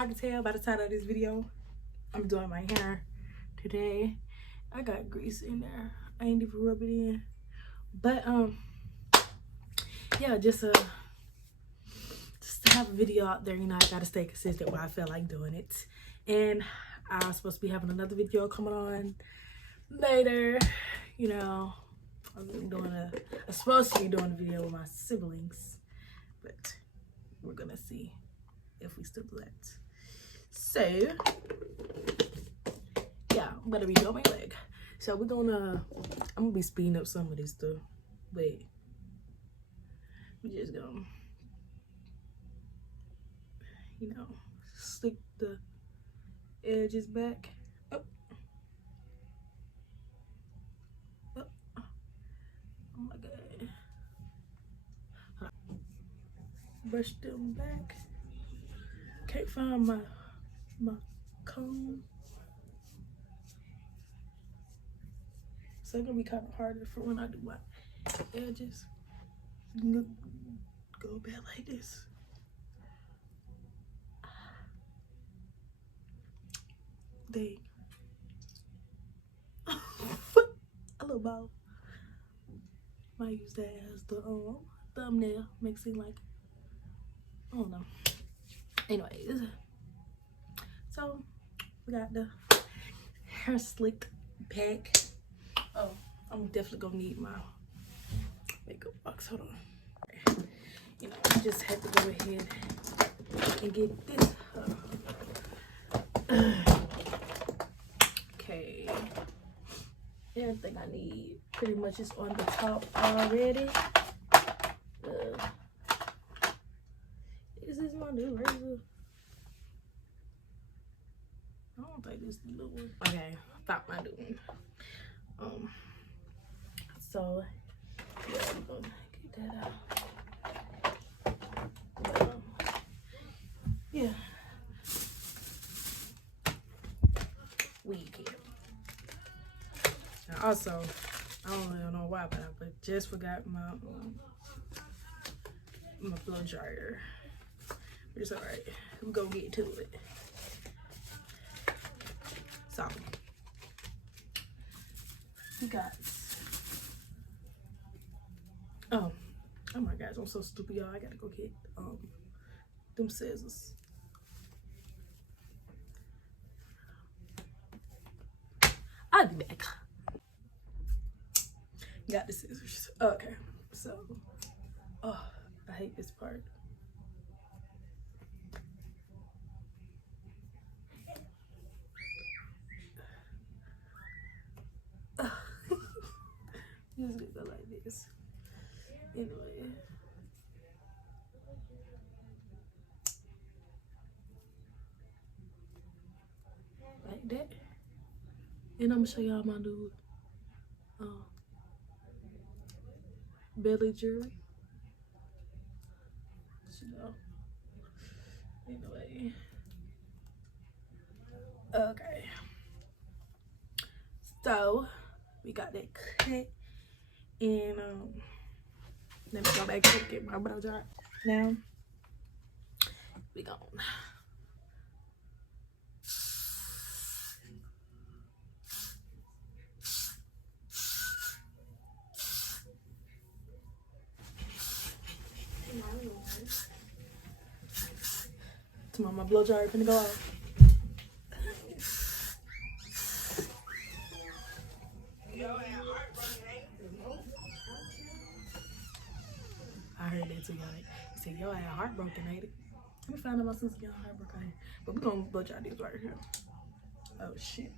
y'all can tell by the title of this video, I'm doing my hair today. I got grease in there. I ain't even rub it in. But yeah, just to have a video out there, you know, I gotta stay consistent while I feel like doing it. And I'm supposed to be having another video coming on later. You know, I'm supposed to be doing a video with my siblings, but we're gonna see if we still do that. So yeah, I'm gonna be doing my leg. So I'm gonna be speeding up some of this stuff. Wait, we just gonna, you know, slick the edges back. Oh, oh, oh my god. Brush them back. Can't find my comb. So it's gonna be kind of harder for when I do my edges. Go back like this. Dang. A little bow. Might use that as the thumbnail. Makes it like, I don't know. Anyways, so we got the hair slicked back. Oh, I'm definitely gonna need my makeup box. Hold on. You know, I just had to go ahead and get this. Okay. Everything I need pretty much is on the top already. Is this my new razor? I don't think this is the new one. Okay, I thought my new one. So yeah, I'm gonna get that out. But, yeah. Weed here. And also, I don't really know why, but I just forgot my blow dryer. But it's alright. We're gonna get to it. So we got, oh my gosh, I'm so stupid, y'all. I gotta go get them scissors. I'll be back. Got the scissors. Okay, so oh, I hate this part. Just gonna go like this. Anyway. Like that. And I'm gonna show y'all my new belly jewelry. You know. Anyway. Okay. So we got that cut. And let me go back and get my blow dryer. Now we gone. Tomorrow my blow dryer finna go out. I heard that too, y'all. He said, yo, I had heartbroken, ain't it? Let me find out my sister got heartbroken. But we're gonna blow dry this right here. Oh shit.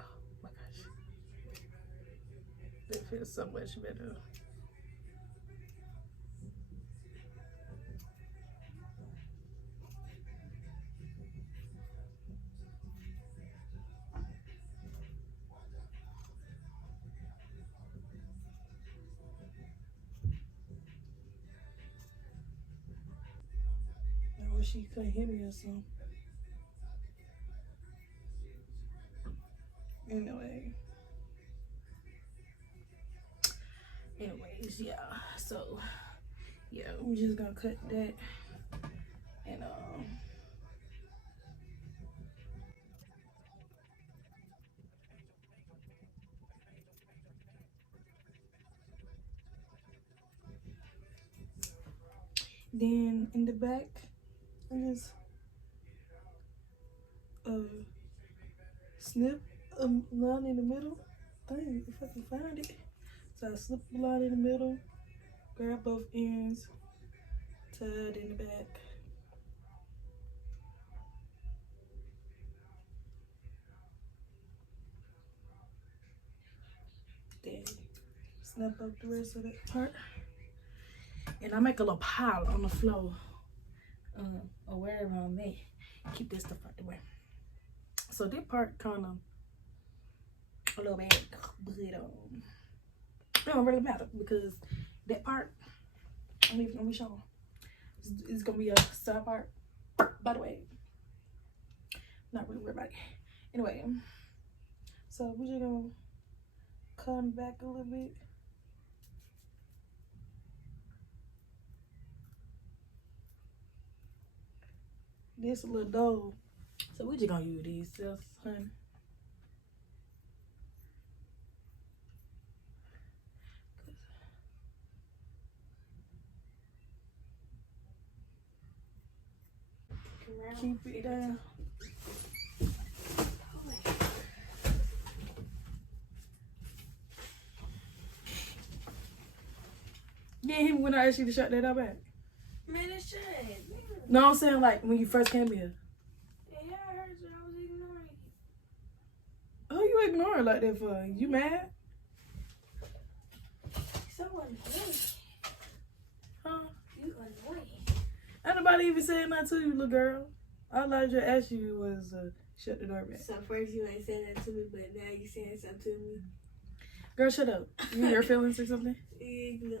Oh my gosh. It feels so much better. I wish she couldn't hear me or something. Anyways, yeah. So yeah, we're just gonna cut that and then in the back, I just snip a line in the middle. Dang, if I can find it. So I slip the line in the middle, grab both ends, tied in the back. Then snap up the rest of that part. And I make a little pile on the floor, or wherever I'm at. Keep this stuff out the way. So this part kind of a little bit, but it don't really matter because that part, I'm even gonna be showing. It's gonna be a side part. By the way, not really worried about it. Anyway, so we're just gonna come back a little bit. This a little dull, so we're just gonna use these stuff, honey. Keep it down. Yeah, him when I asked you to shut that up back. Man, it's shut. No, I'm saying like when you first came here. Yeah, I heard you. I was ignoring you. Who you ignoring like that for? You mad? Someone annoying. Huh? You annoying. Ain't nobody even saying that to you, little girl. All I just asked you was shut the door back. So first you ain't saying that to me, but now you saying something to me. Girl, shut up. You in your feelings or something? I mean, you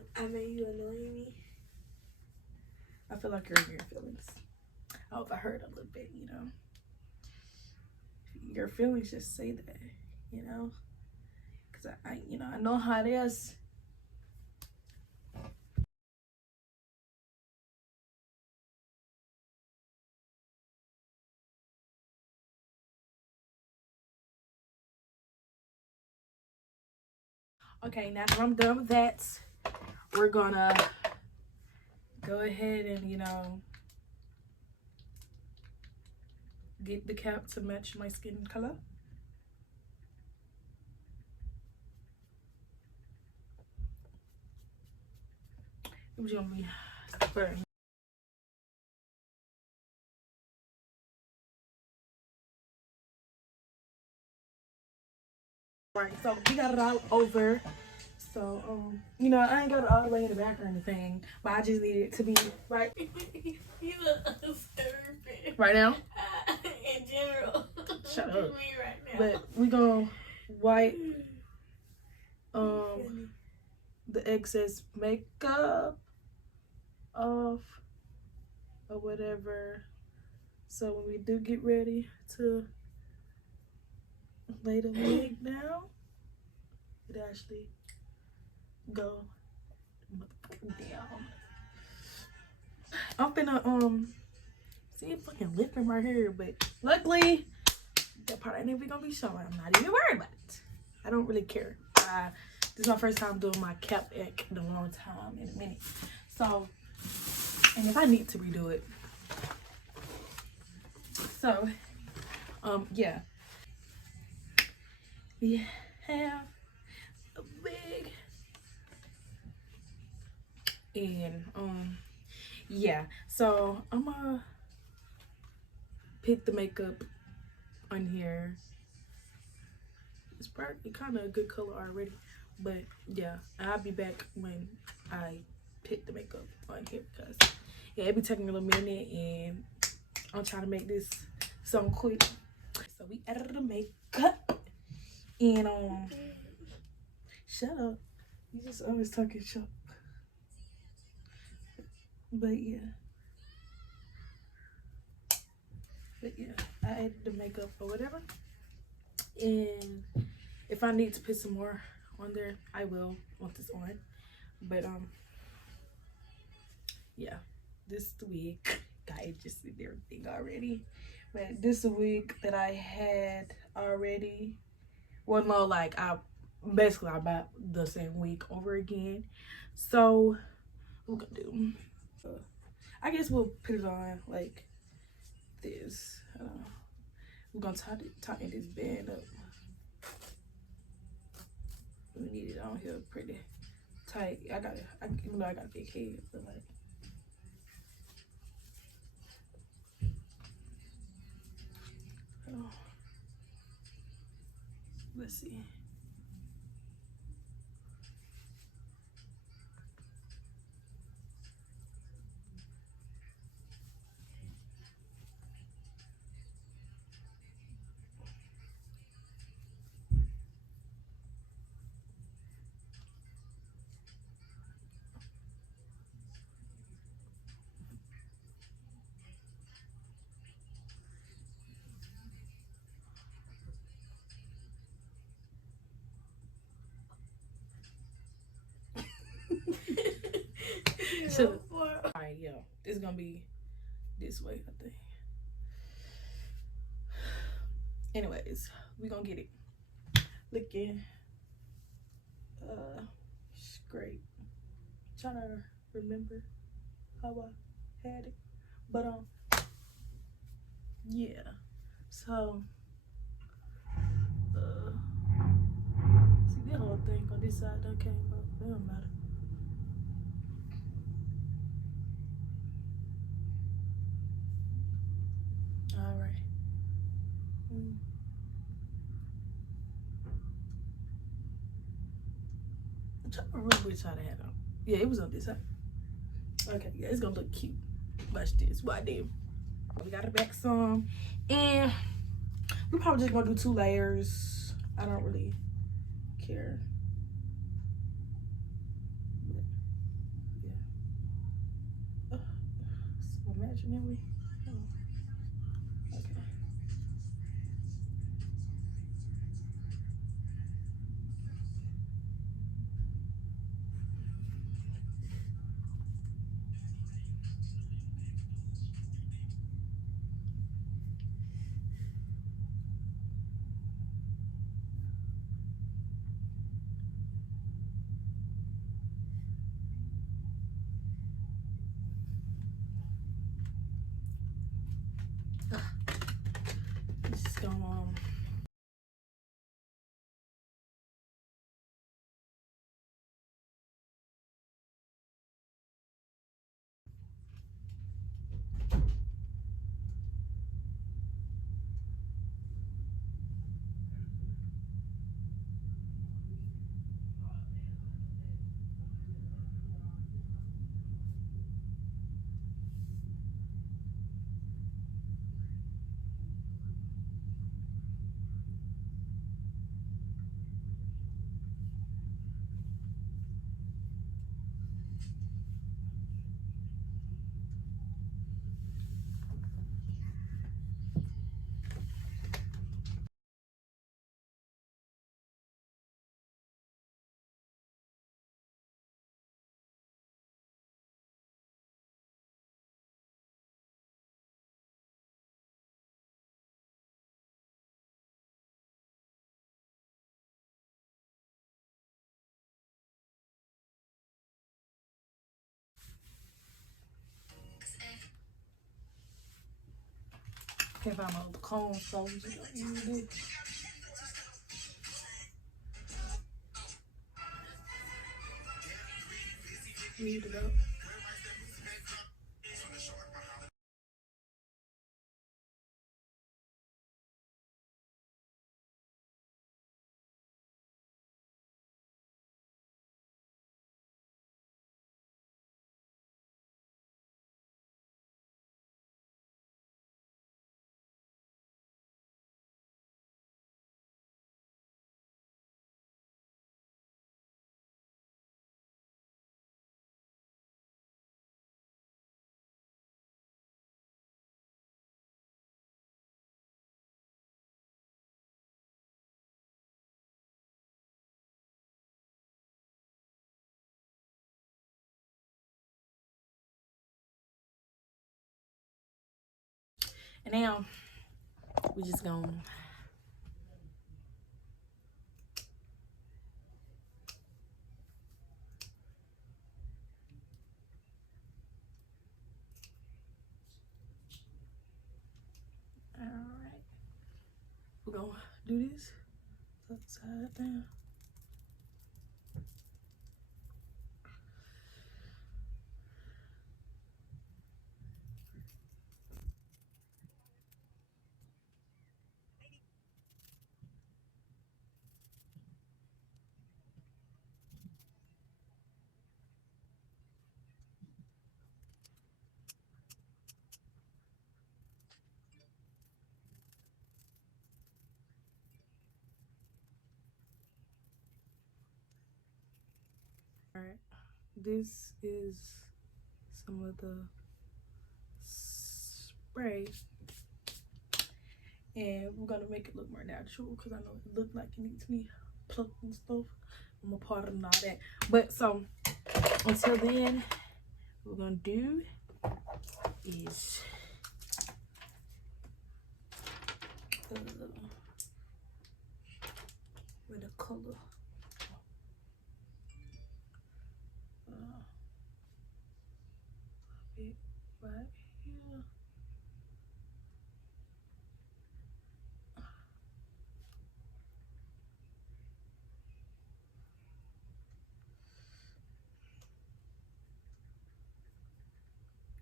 annoying me. I feel like you're in your feelings. I hope I heard a little bit, you know. Your feelings just say that, you know. Cause I know how it is. Okay, now that I'm done with that, we're gonna go ahead and, you know, get the cap to match my skin color. It was gonna be burnt. Right, so we got it all over. So, you know, I ain't got it all the way in the back or anything, but I just need it to be right. You a stupid. Right now? In general. Shut Look up. at me right now. But we gonna wipe the excess makeup off or whatever. So when we do get ready to lay the wig down, it actually go down. I'm finna see if I can lift him right here, but luckily that part ain't even gonna be showing. I'm not even worried about it. I don't really care. This is my first time doing my cap act in a long time, in a minute. So, and if I need to redo it. So, yeah. We have a wig. And, yeah. So, I'm gonna pick the makeup on here. It's probably kind of a good color already. But, yeah. I'll be back when I pick the makeup on here because, yeah, it be taking a little minute and I'm trying to make this something quick. So we added the makeup and shut up. You just always talking shit. But yeah. I added the makeup or whatever. And If I need to put some more on there, I will want this on. But yeah, this is the week. I just did everything already. But this is the week that I had already. Well, no, like I bought the same week over again. So what we gonna do? I guess we'll put it on like this. We're gonna tighten this band up. We need it on here pretty tight. Even though I got a big head, but like. Oh, let's see. So, alright, yeah, it's gonna be this way, I think. Anyways, we gonna get it looking straight. Trying to remember how I had it, but yeah. So see that whole thing on this side that came up. It don't matter. All right. I'm trying to remember which side I had on. Yeah, it was on this side. Okay, yeah, it's gonna look cute. Watch this. Why then? We got it back some, and we're probably just gonna do 2 layers. I don't really care. But, yeah. So imaginary. Oh, okay. Just gonna can't find my other comb, so we just gonna use it. Weed it up. And now we just gonna alright. We're gonna do this upside down. Alright, this is some of the spray, and we're gonna make it look more natural because I know it looked like it needs to be plucked and stuff. I'm a part of all that, but so until then, what we're gonna do is with a color. It right here.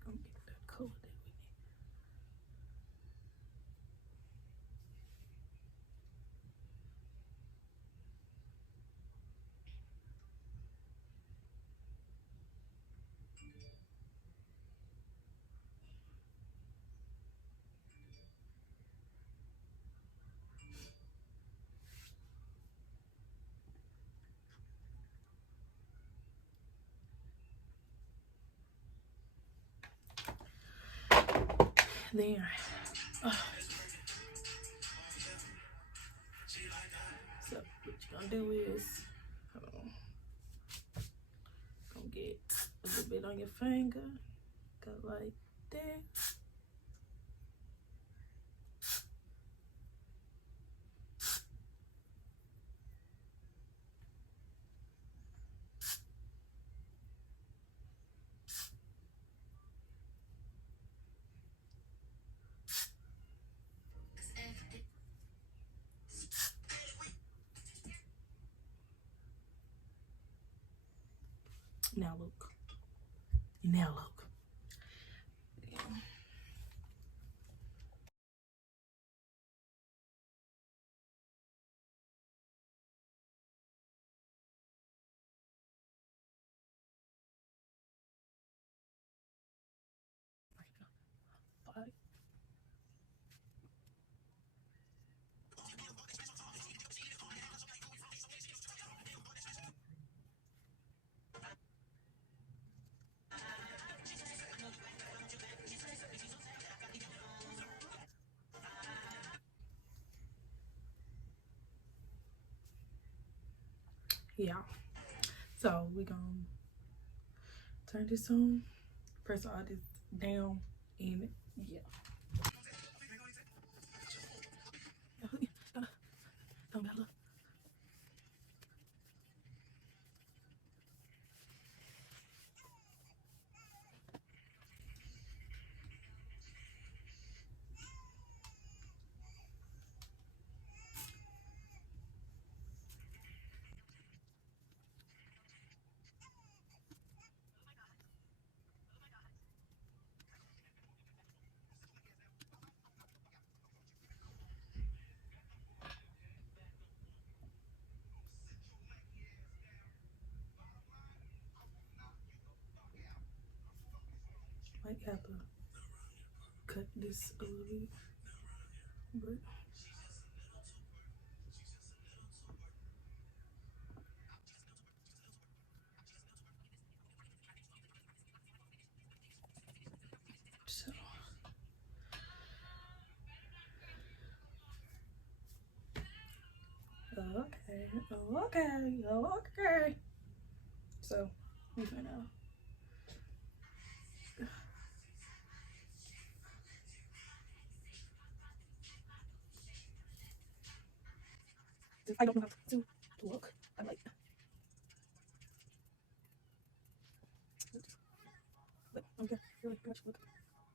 Gonna get that color that we need. There. So what you're gonna do is gonna get a little bit on your finger, go like that. Now look. Now look. Bye. Yeah. So we gonna turn this on. Press all this down and yeah. Might have to cut this a little bit, but so okay. So we finna I don't know how to look. I'm like, but okay, really pretty much look.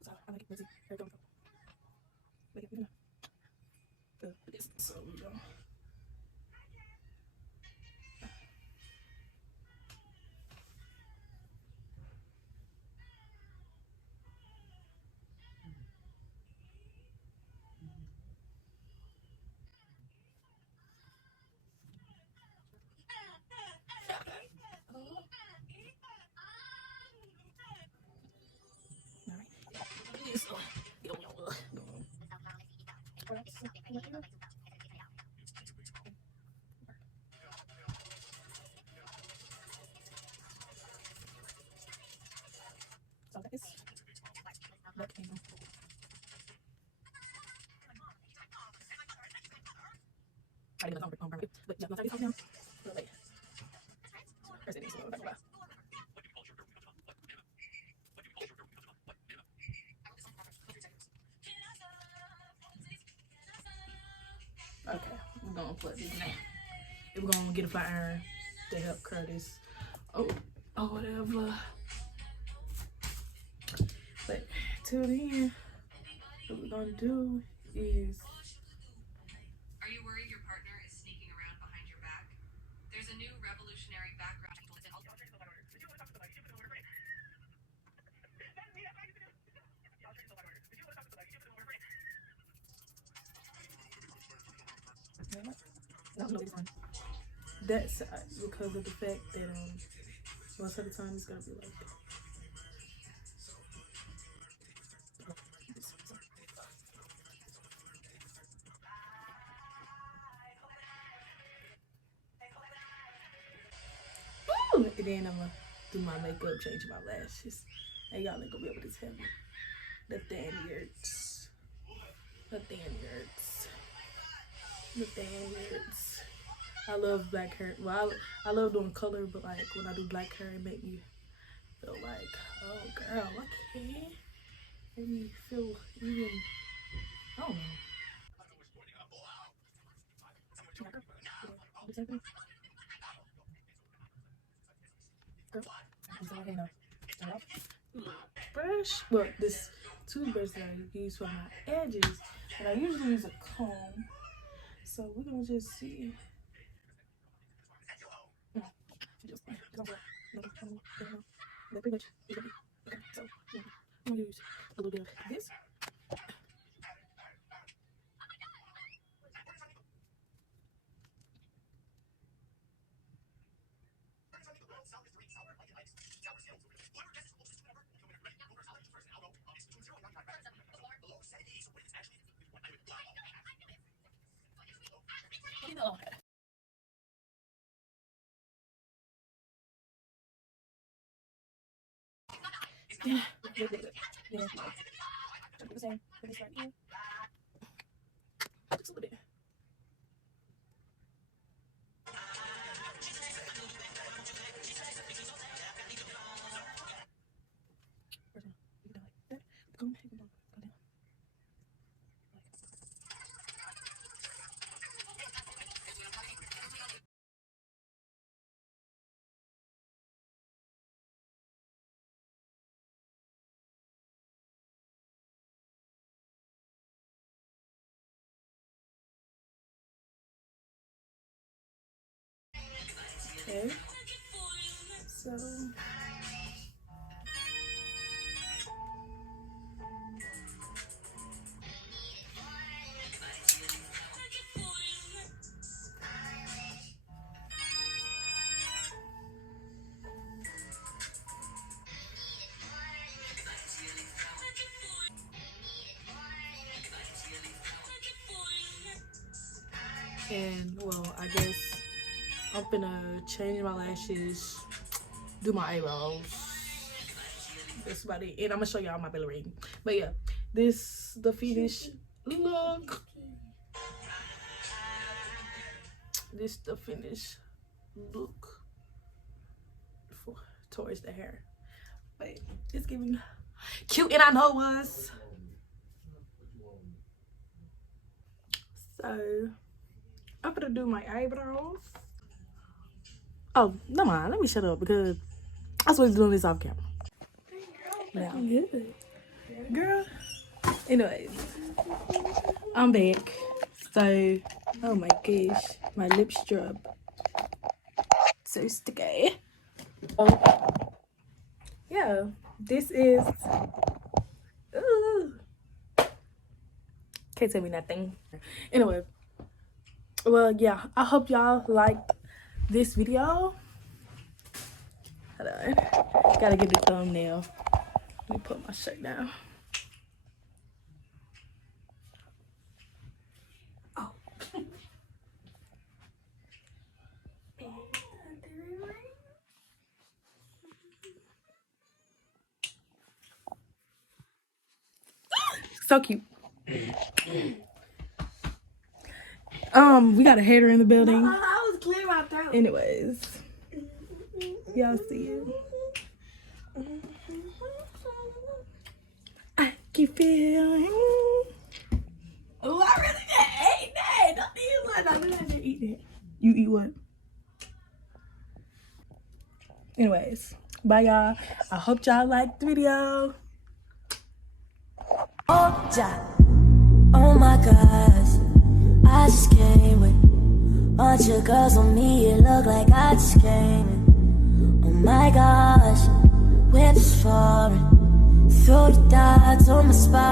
So I like it busy. Here it goes. But yeah, we're gonna do this. So we go. So that is that came. I didn't know but yeah, no, that is now. But wait, first it needs to go back. Okay, we're gonna plug this now. We're gonna get a flat iron to help Curtis. Oh, whatever. But till then, what we're gonna do is. Are you worried your partner is sneaking around behind your back? There's a new revolutionary background tool that's No, it's fine. That's because of the fact that most of the time it's gonna be like. Woo! And then I'm gonna do my makeup, change my lashes, and y'all ain't gonna be able to tell me the Thanyards, the Thanyards, the Thanyards. I love black hair. Well, I love doing color, but like when I do black hair, it make me feel like, oh girl, okay. Make me feel even, I don't know. Brush. Well, this toothbrush that I use for my edges, and I usually use a comb. So we're gonna just see. Pretty much. Okay, so I'm gonna use a little bit of this. Yeah. Yeah. The same for this right here. Just a little bit. Go down. Okay. So. And well, I guess I'm gonna change my lashes, do my eyebrows. That's about it. And I'm gonna show y'all my belly ring. But yeah, this the finished look. This the finished look for towards the hair. But it's giving cute, and I know it was. So I'm gonna do my eyebrows. Oh, no mind. Let me shut up because I was doing this off camera. Now, good. Girl. Anyways, I'm back. So, oh my gosh, my lips drop. So sticky. Yeah, this is. Ooh. Can't tell me nothing. Anyway, well, yeah, I hope y'all liked this video. Hold on. Gotta get the thumbnail. Let me put my shirt down. Oh. So cute. We got a hater in the building. I was clearing my throat. Anyways, y'all see it. I can feel. Oh, I really didn't eat that. Don't eat one. I really didn't eat that. You eat what? Anyways, bye y'all. I hope y'all liked the video. Oh my gosh, I just came with bunch of girls on me, it look like I just came in. Oh my gosh, we're just foreign. Throw your darts on my spot.